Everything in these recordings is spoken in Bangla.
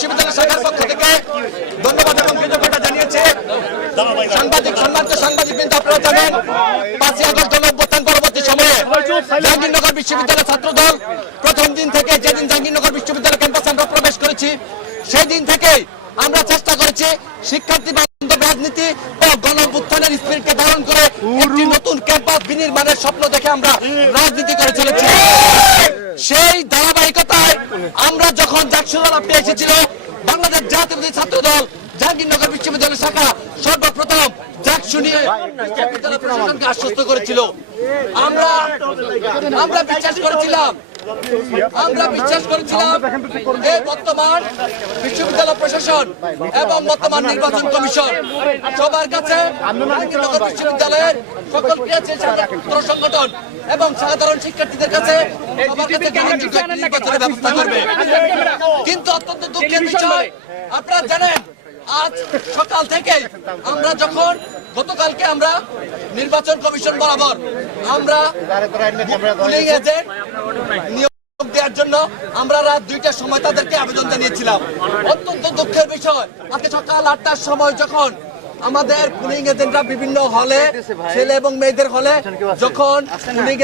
বিশ্ববিদ্যালয় শাখার পক্ষ থেকে ধন্যবাদ এবং কৃতজ্ঞতা জানিয়েছে। সাংবাদিক, সম্মানিত সাংবাদিক বৃন্দ আপনারা জানেন, পাঁচই আগস্ট গণ অভ্যুত্থান পরবর্তী সময়ে জাহাঙ্গীরনগর বিশ্ববিদ্যালয় ছাত্র দল প্রথম দিন থেকে যেদিন জাহাঙ্গীরনগর বিশ্ববিদ্যালয় ক্যাম্পাসে আমরা প্রবেশ করেছি সেই দিন থেকেই আমরা চেষ্টা করেছি শিক্ষার্থী বান্ধব রাজনীতি ও গণ অভ্যুত্থানের স্পিরিটকে ধারণ করে একটি নতুন ক্যাম্পাস বিনির্মাণের স্বপ্ন দেখে আমরা রাজনীতি করে চলেছি সেই ধারাবাহিকতায় আমরা যখন জাকসুদল আপনি এসেছিল বাংলাদেশ জাতীয়বাদী ছাত্র দল জাহাঙ্গীরনগর বিশ্ববিদ্যালয় শাখা সর্বপ্রথম জাকসু নিয়ে বিশ্ববিদ্যালয় প্রশাসনকে আশ্বস্ত করেছিল আমরা বিশ্বাস করেছিলাম। আমরা বিশ্বাস করেছিলাম যে বর্তমান বিশ্ববিদ্যালয় প্রশাসন এবং বর্তমান নির্বাচন কমিশন। সবার কাছে বিশ্ববিদ্যালয়ের সকল ছাত্র সংগঠন এবং সাধারণ শিক্ষার্থীদের কাছে নির্বাচনের ব্যবস্থা করবে। কিন্তু অত্যন্ত দুঃখের বিষয়, আপনারা জানেন আজ সকাল থেকে আমরা যখন গতকালকে আমরা নির্বাচন কমিশন বরাবর আমরা পুলিং এজেন্ট নিয়োগ দেওয়ার জন্য আমরা রাত দুইটার সময় তাদেরকে আবেদন অত্যন্ত দুঃখের বিষয়। আজকে সকাল আটটার সময় যখন আমাদের পুলিং এজেন্টরা বিভিন্ন হলে ছেলে এবং মেয়েদের হলে যখন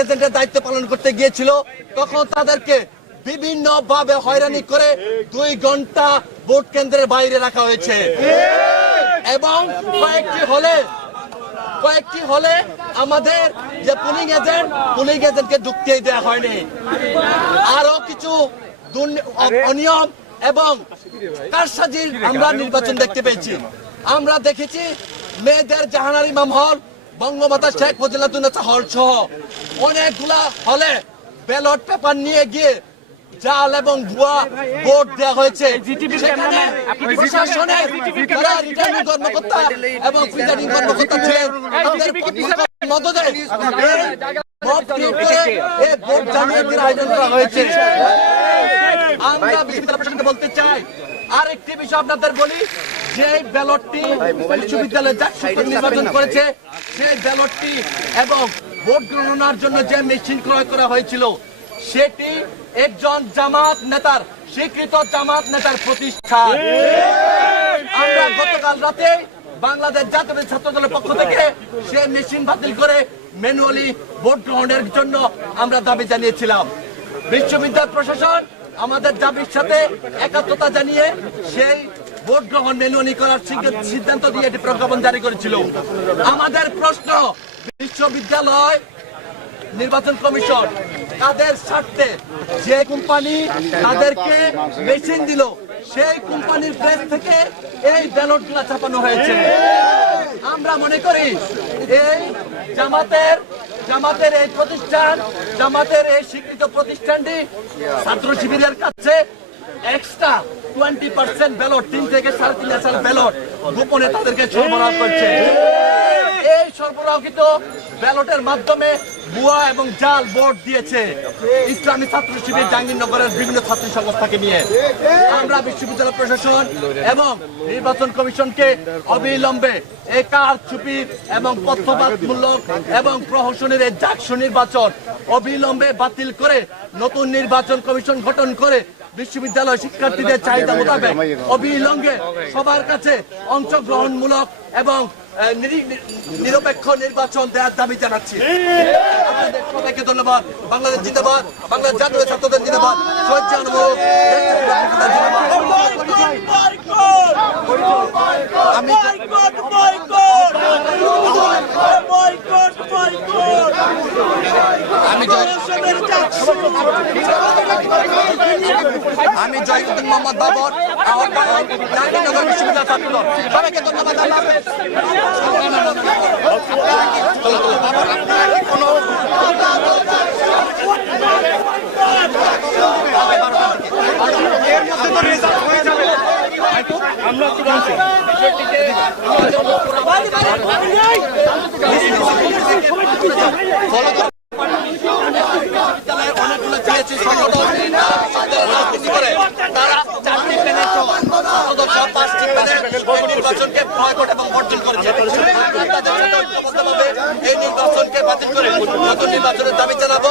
এজেন্টের দায়িত্ব পালন করতে গিয়েছিল, তখন তাদেরকে বিভিন্ন ভাবে হয়রানি করে দুই ঘণ্টা ভোট কেন্দ্রের বাইরে রাখা হয়েছে। এবং কয়েকটি হলে কয়েকটি হলে আমাদের যে পুলিং এজেন্ট, পুলিং এজেন্টকে ঢুকতেই দেওয়া হয়নি। আরও কিছু অনিয়ম এবং কারসাজির আমরা নির্বাচন দেখতে পেয়েছি। আমরা দেখেছি মেয়েদের জাহানার ইমাম হল বঙ্গমাতা শেখ ফজিলাতুন্নেসা হল সহ অনেকগুলা হলে ব্যালট পেপার নিয়ে গিয়ে জাল এবং ভুয়া ভোট দেওয়া হয়েছে। সেখানে প্রশাসনের যারা রিটার্নিং কর্মকর্তা এবং প্রিজাইডিং কর্মকর্তা ছিলেন তাদের এই ভোট জালিয়াতির আয়োজন করা হয়েছে। আমরা বিশ্ববিদ্যালয় প্রশাসনকে বলতে চাই আরেকটি বিষয় আপনাদের বলি যে ব্যালটটি বিশ্ববিদ্যালয়ে যা নির্বাচন করেছে সেই ব্যালটটি এবং ভোট গণনার জন্য যে মেশিন ক্রয় করা হয়েছিল সেটি একজন জামাত নেতার স্বীকৃত জামাত নেতার প্রতিষ্ঠান আমরা গতকাল রাতে বাংলাদেশ জাতীয় ছাত্র দলের পক্ষ থেকে সে মেশিন বাতিল করে ম্যানুয়ালি ভোট গ্রহণের জন্য আমরা দাবি জানিয়েছিলাম। বিশ্ববিদ্যালয় প্রশাসন আমাদের দাবির সাথে একাত্মতা জানিয়ে সেই ভোট গ্রহণ ম্যানুয়ালি করার সিদ্ধান্ত- সিদ্ধান্ত দিয়ে এটি প্রজ্ঞাপন জারি করেছিল। আমাদের প্রশ্ন বিশ্ববিদ্যালয় নির্বাচন কমিশন তাদের স্বার্থে যে কোম্পানি তাদেরকে মেশিন দিল, সেই কোম্পানির প্রেস থেকে এই ব্যালটগুলা ছাপানো হয়েছে। আমরা মনে করি এই জামাতের জামাতের এই প্রতিষ্ঠান, জামাতের এই স্বীকৃত প্রতিষ্ঠানটি ছাত্র শিবিরের কাছে এক্সট্রা টোয়েন্টি পার্সেন্ট ব্যালট তিন থেকে সাড়ে তিন হাজার ব্যালট গোপনে তাদেরকে সরবরাহ করছে। এই সরবরাহকৃত ব্যালটের মাধ্যমে ভুয়া এবং জাল ভোট দিয়েছে। ইসলামী ছাত্র শিবির জাহাঙ্গীরনগরের বিভিন্ন ছাত্র সংস্থাকে নিয়ে। আমরা বিশ্ববিদ্যালয় প্রশাসন এবং নির্বাচন কমিশনকে অবিলম্বে এই কার চুপি এবং পক্ষপাতমূলক এবং প্রহসনের এই জাকসু নির্বাচন অবিলম্বে বাতিল করে নতুন নির্বাচন কমিশন গঠন করে বিশ্ববিদ্যালয় শিক্ষার্থীদের চাহিদা মোতাবেক অবিলম্বে সবার কাছে অংশগ্রহণমূলক এবং নিরি- নিরপেক্ষ নির্বাচন দেওয়ার দাবি জানাচ্ছি। আপনাদের সবাইকে ধন্যবাদ। বাংলাদেশ জিন্দাবাদ। বাংলাদেশ জাতীয় ছাত্রদের জিন্দাবাদ। আমি আমি জয়- আমি জয়ুদ্দিন মোহাম্মদ বাবর আমার বাবা জাহাঙ্গীরনগর বিশ্ববিদ্যালয় ছাত্র। সবাইকে ধন্যবাদ আল্লাহ হাফেজ। বিশ্ববিদ্যালয়ের অনেকগুলো চেয়েছি সংগঠন তারা বিশ্ববিদ্যালয়ে রাজনীতি করে তারা চারটি প্যানেল সহ সদস্য পাঁচটি প্যানেল এই নির্বাচনকে বয়কট এবং বর্জন করেছে আমরা তাদের সাথে ঐক্যবদ্ধভাবে এই নির্বাচনকে বাতিল করে নতুন নির্বাচনের দাবি জানাব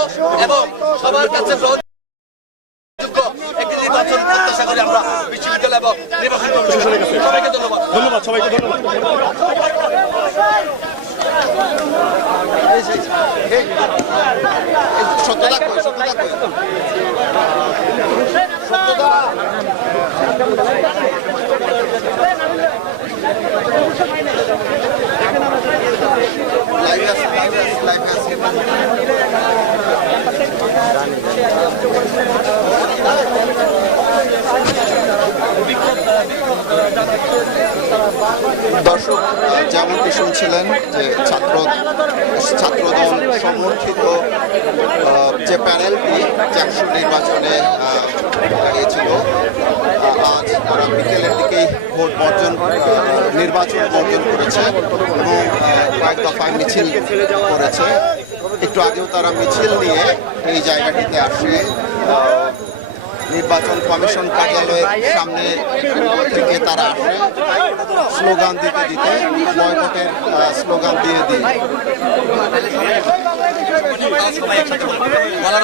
এবং সবার কাছে গ্রহণযোগ্য একটি নির্বাচন প্রত্যাশা করে আমরা বিশ্ববিদ্যালয় বিশ্ববিদ্যালয় এবং নির্বাচন কমিশনের কাছে সবাইকে ধন্যবাদ ধন্যবাদ সবাইকে ধন্যবাদ সত্যতা কই সত্যতা কই সত্যতা লাইভে আছে লাইভে আছে লাইভে আছে দর্শক শুনছিলেন যে ছাত্র ছাত্রদল সমর্থিত যে প্যানেলটি জ্যাকসু নির্বাচনে দাঁড়িয়েছিল আজ তারা বিকেলের দিকেই ভোট বর্জন নির্বাচন বর্জন করেছে এবং কয়েক দফায় মিছিল করেছে। একটু আগেও তারা মিছিল নিয়ে এই জায়গাটিতে আসে। নির্বাচন কমিশন কার্যালয়ের সামনে থেকে তারা আসে স্লোগান দিতে দিতে বয়কটের স্লোগান দিয়ে দিয়ে বলার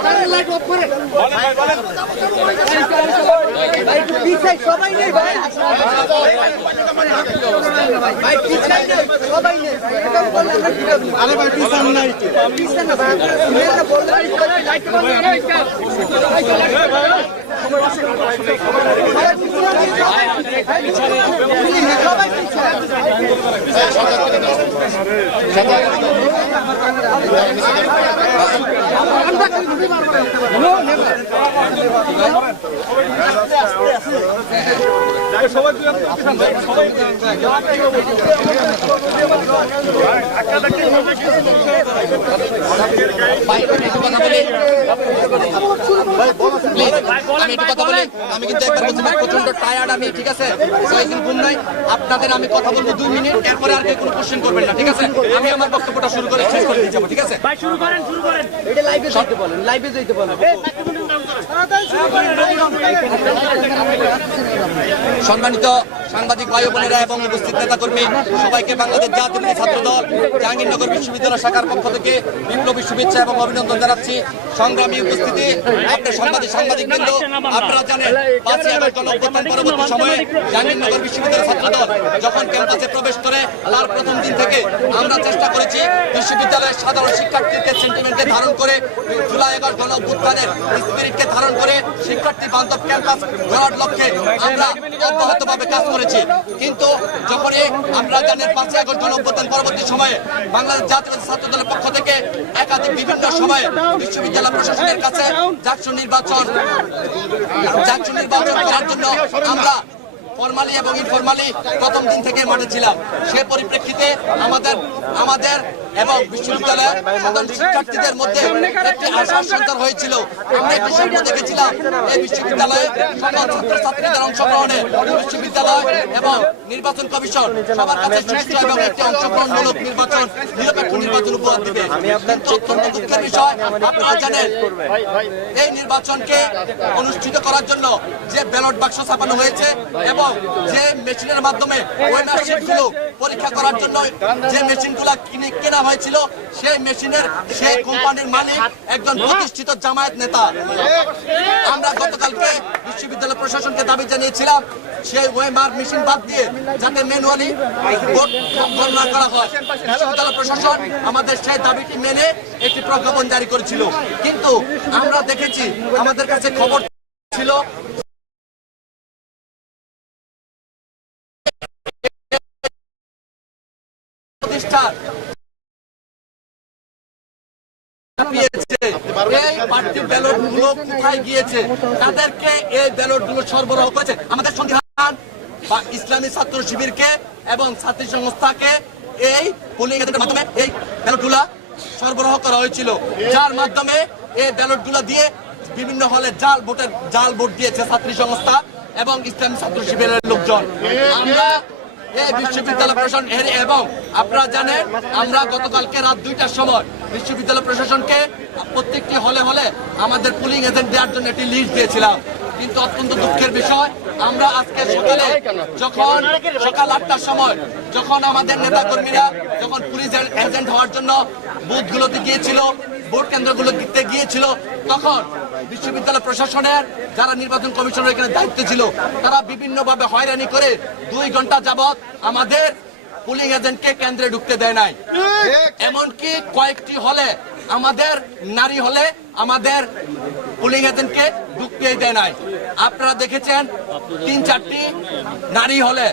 সবগুলা আরও সবাই নেই ভাই। ভাই পিছাই নেই? সবাই নেই। আমরা আরে ভাই পিছান নাই। পিছান না ভাই। আপনারা বললে লাইট সবাই পিছাই ভাই, আমি কিন্তু একবার বলছি প্রচণ্ড টায়ার্ড আমি ঠিক আছে ঘুম নাই আপনাদের আমি কথা বলব দুই মিনিট এরপরে আর কোনো কোশ্চেন করবেন না ঠিক আছে আমি আমার বক্তব্যটা শুরু করে শেষ করে দিয়ে যাব ঠিক আছে এটা লাইভে যাইতে বলেন লাইভে যাইতে বলেন সম্মানিত সাংবাদিক ভাই বোনেরা এবং উপস্থিত নেতা কর্মী সবাইকে বাংলাদেশ জাতীয় ছাত্র দল জাহাঙ্গীরনগর বিশ্ববিদ্যালয় শাখার পক্ষ থেকে বিপ্লবী শুভেচ্ছা এবং অভিনন্দন জানাচ্ছি। সংগ্রামী উপস্থিতি, আপনার সাংবাদিক সাংবাদিক বৃন্দ আপনারা জানেন, পাঁচই আগস্ট গণ অভ্যুত্থান পরবর্তী সময়ে জাহাঙ্গীরনগর বিশ্ববিদ্যালয় ছাত্র দল যখন ক্যাম্পাসে প্রবেশ করে, তার প্রথম দিন থেকে আমরা চেষ্টা করেছি বিশ্ববিদ্যালয়ের সাধারণ শিক্ষার্থীদের সেন্টিমেন্টকে ধারণ করে জুলাই আগস্ট গণ স্পিরিটকে ধারণ করে শিক্ষার্থী বান্ধব ক্যাম্পাস গড়ার লক্ষ্যে আমরা অব্যাহতভাবে কাজ করেছি। কিন্তু যখনই আপনারা জানেন পাঁচই আগস্ট গণ পরবর্তী সময়ে বাংলাদেশ জাতীয় ছাত্র দলের পক্ষ থেকে একাধিক বিভিন্ন সময়ে বিশ্ববিদ্যালয় প্রশাসনের কাছে জাতীয় নির্বাচন জাতীয় নির্বাচন করার জন্য আমরা ফরমালি এবং ইনফরমালি প্রথম দিন থেকে মাঠে ছিলাম। সে পরিপ্রেক্ষিতে আমাদের আমাদের এবং বিশ্ববিদ্যালয়ের শিক্ষার্থীদের মধ্যে একটি আশার সঞ্চার হয়েছিল। আমরা একটি স্বপ্ন দেখেছিলাম। এই বিশ্ববিদ্যালয়ে সকল ছাত্রছাত্রীদের অংশগ্রহণে বিশ্ববিদ্যালয় এবং নির্বাচন কমিশন সবার কাছে সুষ্ঠু এবং একটি অংশগ্রহণমূলক নির্বাচন, নিরপেক্ষ নির্বাচন উপহার দিবে। কিন্তু অত্যন্ত দুঃখের বিষয় আপনারা জানেন, এই নির্বাচনকে অনুষ্ঠিত করার জন্য যে ব্যালট বাক্স ছাপানো হয়েছে এবং যে মেশিনের মাধ্যমে ওই মেশিনগুলো পরীক্ষা করার জন্য যে মেশিনগুলো কিনে কেনা হয়েছিল, সেই মেশিনের সেই কোম্পানির মালিক একজন প্রতিষ্ঠিত জামায়াত নেতা। আমরা গতকালকে বিশ্ববিদ্যালয় প্রশাসনকে দাবি জানিয়েছিলাম, সেই ওয়েমার মেশিন বাদ দিয়ে যাতে ম্যানুয়ালি গণনা করা হয়। বিশ্ববিদ্যালয় প্রশাসন আমাদের সেই দাবিটি মেনে একটি প্রজ্ঞাপন জারি করেছিল। কিন্তু আমরা দেখেছি, আমাদের কাছে খবর ছিল এই ব্যালটগুলো সরবরাহ করা হয়েছিল। যার মাধ্যমে এই দিয়ে বিভিন্ন হলে জাল ভোটের, জাল ভোট দিয়েছে ছাত্রী সংস্থা এবং ইসলামী ছাত্র শিবিরের লোকজন। আমরা বিশ্ববিদ্যালয় প্রশাসন এর এবং আপনারা জানেন, আমরা গতকালকে রাত দুইটার সময় বিশ্ববিদ্যালয় প্রশাসনকে প্রত্যেকটি হলে হলে আমাদের পুলিং এজেন্ট দেওয়ার জন্য একটি লিস্ট দিয়েছিলাম। কিন্তু অত্যন্ত দুঃখের বিষয়, আমরা আজকে সকালে যখন, সকাল আটটার সময় যখন আমাদের নেতা কর্মীরা যখন পুলিশ এজেন্ট হওয়ার জন্য বুথগুলোতে গিয়েছিল, ভোট কেন্দ্রগুলোতে গিয়েছিল, তখন বিশ্ববিদ্যালয় প্রশাসনের যারা নির্বাচন কমিশনের এখানে দায়িত্ব ছিল, তারা বিভিন্নভাবে হয়রানি করে দুই ঘণ্টা যাবত আমাদের পুলিং এজেন্টকে কেন্দ্রে ঢুকতে দেয় নাই। এমনকি কয়েকটি হলে আমাদের নারী হলে আমাদের পুলিং এজেন্টকে ঢুকতে দেয় নাই। আপনারা দেখেছেন, তিন চারটি নারী হলে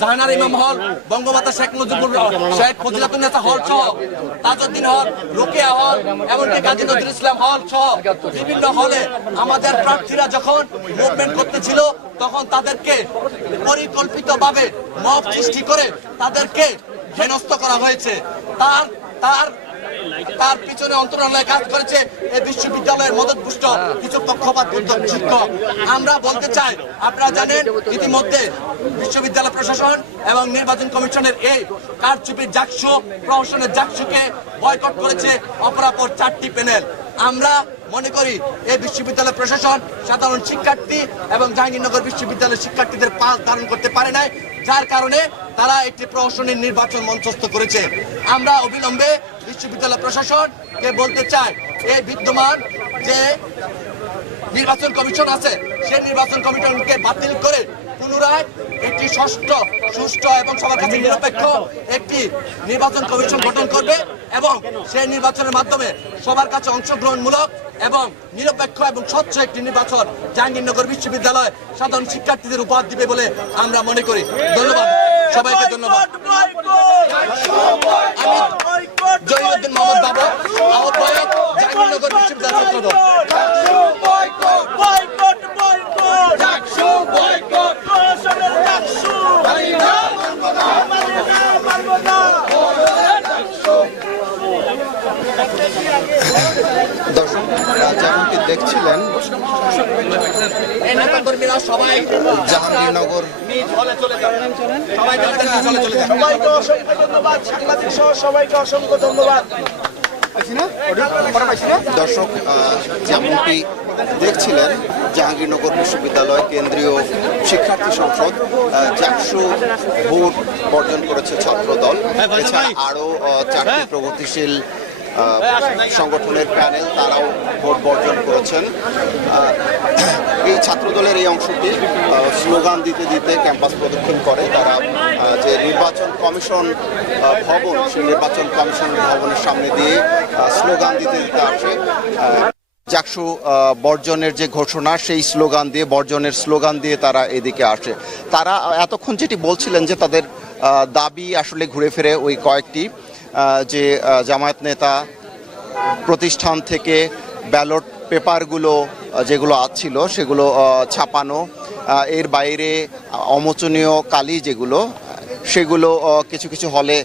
জাহানার ইমাম হল বঙ্গমাতা শেখ মুজিবুর শেখ ফজিলাতুন্নেসা হল সহ তাজউদ্দিন হল, রোকেয়া হল, এমনকি কাজী নজরুল ইসলাম হল সহ বিভিন্ন হলে আমাদের প্রার্থীরা যখন মুভমেন্ট করতেছিল, তখন তাদেরকে পরিকল্পিতভাবে মব সৃষ্টি করে তাদেরকে হেনস্থ করা হয়েছে। তার তার তার পিছনে অন্তরালয়ে কাজ করেছে এই বিশ্ববিদ্যালয়ের মদতপুষ্ট কিছু পক্ষপাত শিক্ষক আমরা বলতে চাই, আপনারা জানেন ইতিমধ্যে বিশ্ববিদ্যালয় প্রশাসন এবং নির্বাচন কমিশনের এই কারচুপির জাকসু, প্রহসনের জাকসুকে বয়কট করেছে অপরাপর চারটি প্যানেল। আমরা মনে করি এই বিশ্ববিদ্যালয় প্রশাসন সাধারণ শিক্ষার্থী এবং জাহাঙ্গীরনগর বিশ্ববিদ্যালয়ের শিক্ষার্থীদের পাল ধারণ করতে পারে নাই, যার কারণে তারা একটি প্রহসনের নির্বাচন মঞ্চস্থ করেছে। আমরা অবিলম্বে বিশ্ববিদ্যালয় প্রশাসনকে বলতে চাই এই বিদ্যমান যে নির্বাচন কমিশন আছে সেই নির্বাচন কমিশনকে বাতিল করে পুনরায় একটি ষষ্ঠ সুষ্ঠু এবং সবার কাছে নিরপেক্ষ একটি নির্বাচন কমিশন গঠন করবে এবং সেই নির্বাচনের মাধ্যমে সবার কাছে অংশগ্রহণমূলক এবং নিরপেক্ষ এবং স্বচ্ছ একটি নির্বাচন জাহাঙ্গীরনগর বিশ্ববিদ্যালয় সাধারণ শিক্ষার্থীদের উপহার দিবে বলে আমরা মনে করি ধন্যবাদ সবাইকে ধন্যবাদ আমি জহিরুদ্দিন মোহাম্মদ বাবর আহ্বায়ক জাহাঙ্গীরনগর বিশ্ববিদ্যালয় ছাত্রদল। দর্শক যেমনটি দেখছিলেন সবাই জাহাঙ্গীরনগর নিজ হলে চলে যান সবাই যার যার নিজ হলে চলে যান। সবাইকে অসংখ্য ধন্যবাদ সাংবাদিক সহ সবাইকে অসংখ্য ধন্যবাদ। দর্শক যেমনটি দেখছিলেন জাহাঙ্গীরনগর বিশ্ববিদ্যালয় কেন্দ্রীয় শিক্ষার্থী সংসদ চারশো ভোট বর্জন করেছে ছাত্রদল। এছাড়া আরও চারটি প্রগতিশীল সংগঠনের প্যানেল, তারাও ভোট বর্জন করেছেন। এই ছাত্রদলের এই অংশটি স্লোগান দিতে দিতে ক্যাম্পাস প্রদক্ষিণ করে। তারা যে নির্বাচন কমিশন ভবন, সেই নির্বাচন কমিশন ভবনের সামনে দিয়ে স্লোগান দিতে দিতে আসে। জাকসু বর্জনের যে ঘোষণা, সেই স্লোগান দিয়ে, বর্জনের স্লোগান দিয়ে তারা এদিকে আসে। তারা এতক্ষণ যেটি বলছিলেন যে তাদের দাবি আসলে ঘুরে ফিরে ওই কয়েকটি যে জামায়াত নেতা প্রতিষ্ঠান থেকে ব্যালট পেপারগুলো যেগুলো ছিল, সেগুলো ছাপানো এর বাইরে অমোচনীয় কালি যেগুলো, সেগুলো কিছু কিছু হলে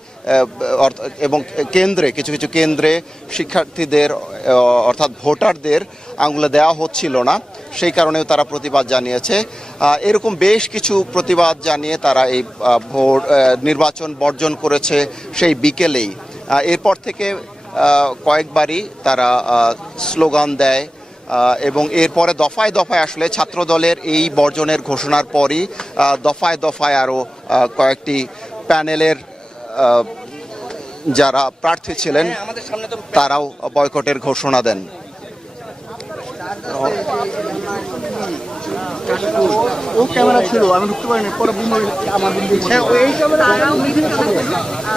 এবং কেন্দ্রে, কিছু কিছু কেন্দ্রে শিক্ষার্থীদের অর্থাৎ ভোটারদের আঙুলে দেওয়া হচ্ছিল না। সেই কারণেও তারা প্রতিবাদ জানিয়েছে। এরকম বেশ কিছু প্রতিবাদ জানিয়ে তারা এই ভোট নির্বাচন বর্জন করেছে সেই বিকেলেই। এরপর থেকে কয়েকবারই তারা স্লোগান দেয় এবং এরপরে দফায় দফায় আসলে ছাত্রদলের এই বর্জনের ঘোষণার পরই দফায় দফায় আরও কয়েকটি প্যানেলের যারা প্রার্থী ছিলেন তো তারাও বয়কটের ঘোষণা দেন। ও ক্যামেরা ছিল আমি ঢুকতে পারিনি পরে আমার আহ,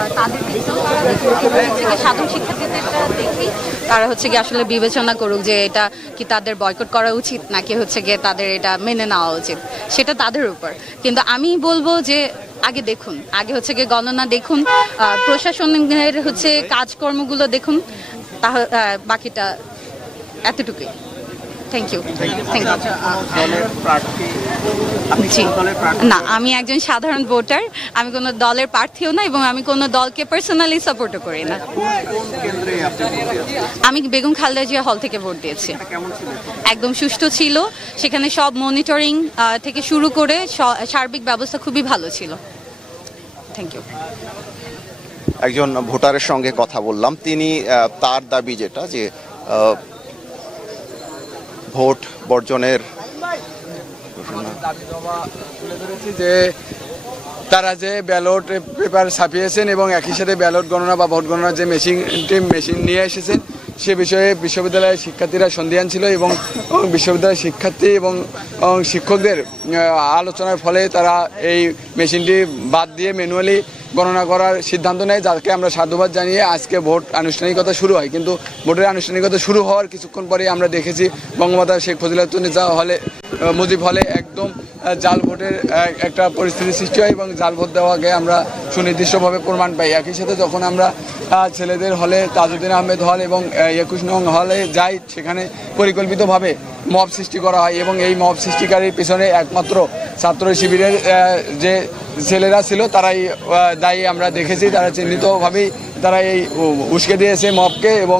তারা হচ্ছে গিয়ে সাধারণ শিক্ষার্থীদেরটা দেখেই তারা হচ্ছে গিয়ে আসলে বিবেচনা করুক যে এটা কি তাদের বয়কট করা উচিত নাকি হচ্ছে গিয়ে তাদের এটা মেনে নেওয়া উচিত। সেটা তাদের উপর। কিন্তু আমি বলব যে আগে দেখুন আগে হচ্ছে গিয়ে গণনা দেখুন প্রশাসনের হচ্ছে কাজকর্মগুলো দেখুন আহ, বাকিটা এতটুকুই। থ্যাংক ইউ থ্যাংক ইউ জি। না আমি একজন সাধারণ ভোটার আমি কোনো দলের প্রার্থীও না এবং আমি কোনো দলকে পার্সোনালি সাপোর্টও করি না। আমি বেগম খালেদা জিয়া হল থেকে ভোট দিয়েছি। একদম সুষ্ঠু ছিল। সেখানে সব মনিটরিং থেকে শুরু করে সার্বিক ব্যবস্থা খুবই ভালো ছিল। থ্যাংক ইউ একজন ভোটারের সঙ্গে কথা বললাম। তিনি তার দাবি যেটা যে ভোট বর্জনের। যে তারা যে ব্যালট পেপার ছাপিয়েছেন এবং একই সাথে ব্যালট গণনা বা ভোট গণনার যে মেশিনটি মেশিন নিয়ে এসেছেন, সে বিষয়ে বিশ্ববিদ্যালয়ের শিক্ষার্থীরা সন্ধিয়ান ছিল এবং বিশ্ববিদ্যালয়ের শিক্ষার্থী এবং এবং শিক্ষকদের আলোচনার ফলে তারা এই মেশিনটি বাদ দিয়ে ম্যানুয়ালি গণনা করার সিদ্ধান্ত নেয়, যাকে আমরা সাধুবাদ জানিয়ে আজকে ভোট আনুষ্ঠানিকতা শুরু হয়। কিন্তু ভোটের আনুষ্ঠানিকতা শুরু হওয়ার কিছুক্ষণ পরেই আমরা দেখেছি বঙ্গমাতা শেখ ফজিলাতুন্নেসা হলে মুজিব হলে একদম জাল ভোটের একটা পরিস্থিতি সৃষ্টি হয় এবং জাল ভোট দেওয়াকে আমরা সুনির্দিষ্টভাবে প্রমাণ পাই। একই সাথে যখন আমরা ছেলেদের হলে তাজউদ্দিন আহমেদ হল এবং একুশ নং হলে যাই, সেখানে পরিকল্পিতভাবে মব সৃষ্টি করা হয় এবং এই মব সৃষ্টিকারীর পিছনে একমাত্র ছাত্র শিবিরের যে ছেলেরা ছিল তারাই দায়ী আমরা দেখেছি, তারা চিহ্নিতভাবেই তারা এই উস্কে দিয়েছে মবকে এবং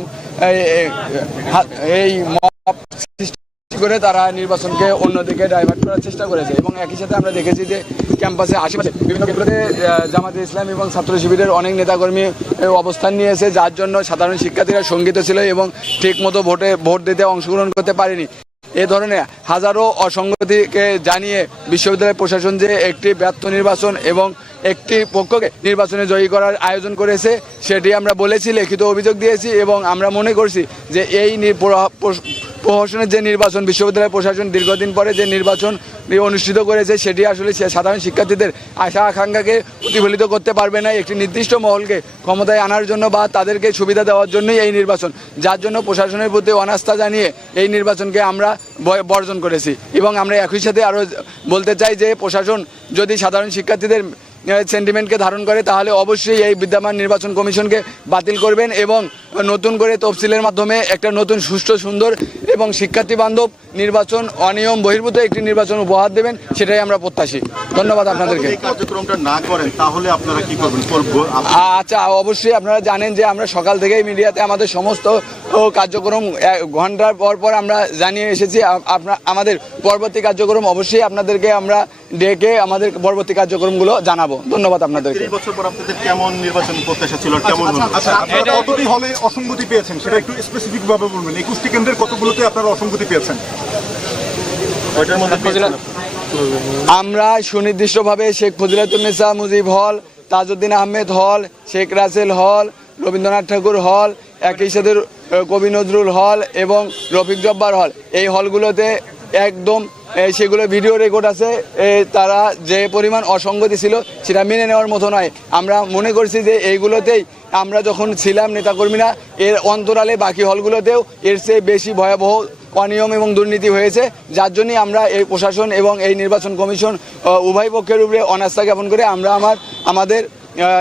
এই- মব সৃষ্টি করে তারা নির্বাচনকে অন্যদিকে ডাইভার্ট করার চেষ্টা করেছে এবং একই সাথে আমরা দেখেছি যে ক্যাম্পাসে আশেপাশে বিভিন্ন কেন্দ্রতে জামাতে ইসলাম এবং ছাত্র শিবিরের অনেক নেতাকর্মী অবস্থান নিয়েছে, যার জন্য সাধারণ শিক্ষার্থীরা সংগীত ছিল এবং ঠিকমতো ভোটে, ভোট দিতে অংশগ্রহণ করতে পারেনি। এ ধরনের হাজারো অসঙ্গতিকে জানিয়ে বিশ্ববিদ্যালয় প্রশাসন যে একটি ব্যর্থ নির্বাচন এবং একটি পক্ষকে নির্বাচনে জয়ী করার আয়োজন করেছে, সেটি আমরা বলেছি, লিখিত অভিযোগ দিয়েছি এবং আমরা মনে করছি যে এই প্রশাসনের যে নির্বাচন, বিশ্ববিদ্যালয় প্রশাসন দীর্ঘদিন পরে যে নির্বাচন অনুষ্ঠিত করেছে, সেটি আসলে সাধারণ শিক্ষার্থীদের আশা আকাঙ্ক্ষাকে প্রতিফলিত করতে পারবে না। একটি নির্দিষ্ট মহলকে ক্ষমতায় আনার জন্য বা তাদেরকে সুবিধা দেওয়ার জন্যই এই নির্বাচন। যার জন্য প্রশাসনের প্রতি অনাস্থা জানিয়ে এই নির্বাচনকে আমরা বর্জন করেছি। এবং আমরা একই সাথে আরও বলতে চাই যে প্রশাসন যদি সাধারণ শিক্ষার্থীদের সেন্টিমেন্টকে ধারণ করে, তাহলে অবশ্যই এই বিদ্যমান নির্বাচন কমিশনকে বাতিল করবেন এবং নতুন করে তফসিলের মাধ্যমে একটা নতুন সুষ্ঠু, সুন্দর এবং শিক্ষার্থী বান্ধব নির্বাচন অনিয়ম বহির্ভূত একটি নির্বাচন উপহার দেবেন সেটাই আমরা প্রত্যাশী। ধন্যবাদ আপনাদেরকে। কার্যক্রমটা না করেন তাহলে আপনারা কি করবেন? আচ্ছা অবশ্যই আপনারা জানেন যে আমরা সকাল থেকেই মিডিয়াতে আমাদের সমস্ত কার্যক্রম এক ঘণ্টার পর পর আমরা জানিয়ে এসেছি আপনার আমাদের পরবর্তী কার্যক্রম অবশ্যই আপনাদেরকে আমরা ডেকে আমাদের পরবর্তী কার্যক্রমগুলো জানাব। ধন্যবাদ আপনাদেরকে। তিরিশ বছর পর আপনাদের কেমন নির্বাচন প্রত্যাশা ছিল কেমন হলো আচ্ছা কতটি হলে অসঙ্গতি পেয়েছেন? সেটা একটু স্পেসিফিক ভাবে বলবেন। একুশটি কেন্দ্রের কতগুলোতে আপনারা অসঙ্গতি পেয়েছেন? আমরা সুনির্দিষ্টভাবে শেখ ফজিলাতুন্নেসা মুজিব হল তাজউদ্দিন আহমেদ হল শেখ রাসেল হল রবীন্দ্রনাথ ঠাকুর হল একই সাথে কবি নজরুল হল এবং রফিক জব্বার হল। এই হলগুলোতে একদম সেগুলো ভিডিও রেকর্ড আছে। এ, তারা যে পরিমাণ অসঙ্গতি ছিল সেটা মেনে নেওয়ার মতো নয়। আমরা মনে করছি যে এইগুলোতেই আমরা যখন ছিলাম নেতাকর্মীরা এর অন্তরালে বাকি হলগুলোতেও এর চেয়ে বেশি ভয়াবহ অনিয়ম এবং দুর্নীতি হয়েছে। যার জন্যই আমরা এই প্রশাসন এবং এই নির্বাচন কমিশন উভয় পক্ষের উপরে অনাস্থা জ্ঞাপন করে আমরা আমার আমাদের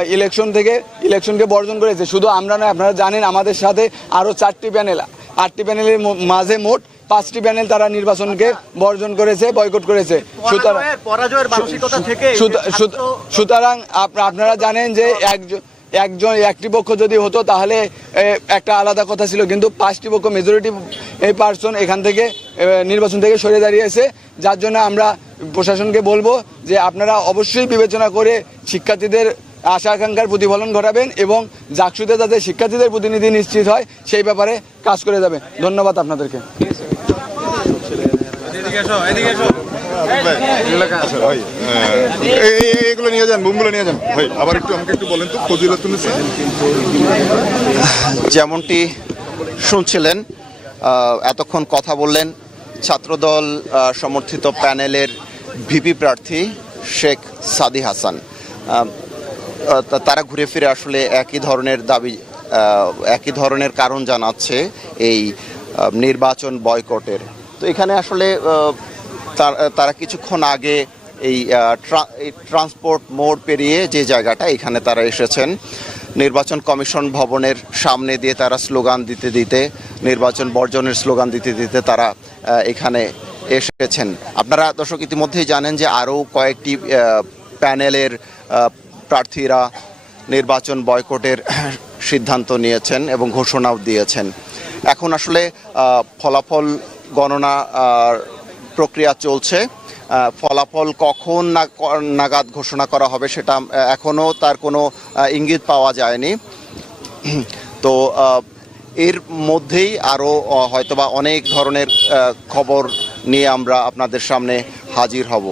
ইলেকশন থেকে ইলেকশনকে বর্জন করেছে। শুধু আমরা নয় আপনারা জানেন আমাদের সাথে আরও চারটি প্যানেল আটটি প্যানেলের মাঝে মোট পাঁচটি প্যানেল তারা নির্বাচনকে বর্জন করেছে বয়কট করেছে। সুতরাং সুতরাং আপ- আপনারা জানেন যে একজন একজন একটি পক্ষ যদি হতো, তাহলে একটা আলাদা কথা ছিল। কিন্তু পাঁচটি পক্ষ মেজরিটি এই পার্সন এখান থেকে নির্বাচন থেকে সরে দাঁড়িয়েছে। যার জন্য আমরা প্রশাসনকে বলব যে, আপনারা অবশ্যই বিবেচনা করে শিক্ষার্থীদের আশা আকাঙ্ক্ষার প্রতিফলন ঘটাবেন এবং জাকসুতে যাতে শিক্ষার্থীদের প্রতিনিধি নিশ্চিত হয়, সেই ব্যাপারে কাজ করে যাবেন। ধন্যবাদ আপনাদেরকে। এগুলো নিয়ে যান বুমগুলো নিয়ে যান ভাই আবার একটু আমাকে একটু বলেন তো ফজিলাতুন্নেসা যেমনটি শুনছিলেন এতক্ষণ কথা বললেন ছাত্রদল সমর্থিত প্যানেলের ভিপি প্রার্থী শেখ সাদি হাসান। তারা ঘুরে ফিরে আসলে একই ধরনের দাবি একই ধরনের কারণ জানাচ্ছে এই নির্বাচন বয়কটের। তো এখানে আসলে তার- কিছুক্ষণ আগে এই ট্রা- এই ট্রান্সপোর্ট মোড় পেরিয়ে যে জায়গাটা, এখানে তারা এসেছেন। নির্বাচন কমিশন ভবনের সামনে দিয়ে তারা স্লোগান দিতে দিতে, নির্বাচন বর্জনের স্লোগান দিতে দিতে তারা এখানে এসেছেন। আপনারা দর্শক ইতিমধ্যেই জানেন যে আরও কয়েকটি প্যানেলের প্রার্থীরা নির্বাচন বয়কটের সিদ্ধান্ত নিয়েছেন এবং ঘোষণাও দিয়েছেন। এখন আসলে ফলাফল গণনা প্রক্রিয়া চলছে। ফলাফল কখন না নাগাদ ঘোষণা করা হবে সেটা এখনও তার কোনো ইঙ্গিত পাওয়া যায়নি। তো এর মধ্যেই আরও হয়তোবা অনেক ধরনের খবর নিয়ে আমরা আপনাদের সামনে হাজির হব।